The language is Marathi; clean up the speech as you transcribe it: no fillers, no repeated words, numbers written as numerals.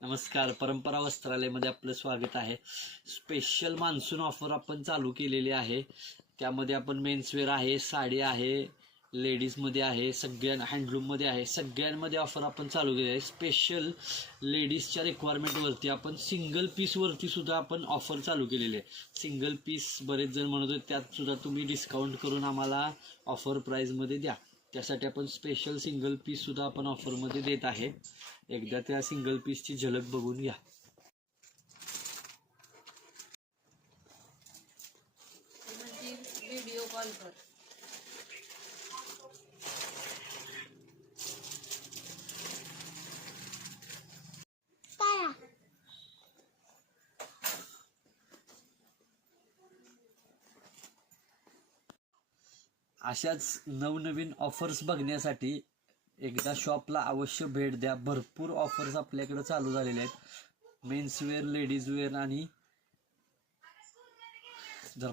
नमस्कार. परंपरा वस्त्रालयमध्ये आपलं स्वागत आहे. स्पेशल मान्सून ऑफर आपण चालू केलेली आहे. त्यामध्ये आपण मेन्सवेअर आहे, साडी आहे, लेडीजमध्ये आहे, हँडलूममध्ये आहे, सगळ्यांमध्ये ऑफर आपण चालू केली आहे. स्पेशल लेडीजच्या रिक्वायरमेंटवरती आपण सिंगल पीसवरती सुद्धा आपण ऑफर चालू केलेली आहे. सिंगल पीस बरेच जण म्हणत होते, त्यात सुद्धा तुम्ही डिस्काउंट करून आम्हाला ऑफर प्राईजमध्ये द्या. त्यासाठी आपण स्पेशल सिंगल पीससुद्धा आपण ऑफरमध्ये देत आहे. एकदा त्या सिंगल पीसची झलक बघून घ्या. व्हिडिओ कॉल कर. अशाच नवनवीन ऑफर्स बघण्यासाठी एकदा शॉपला अवश्य भेट द्या. भरपूर ऑफर्स आपल्याकडे चालू झालेले आहेत. मेन्सवेअर, लेडीजवेअर आणि जर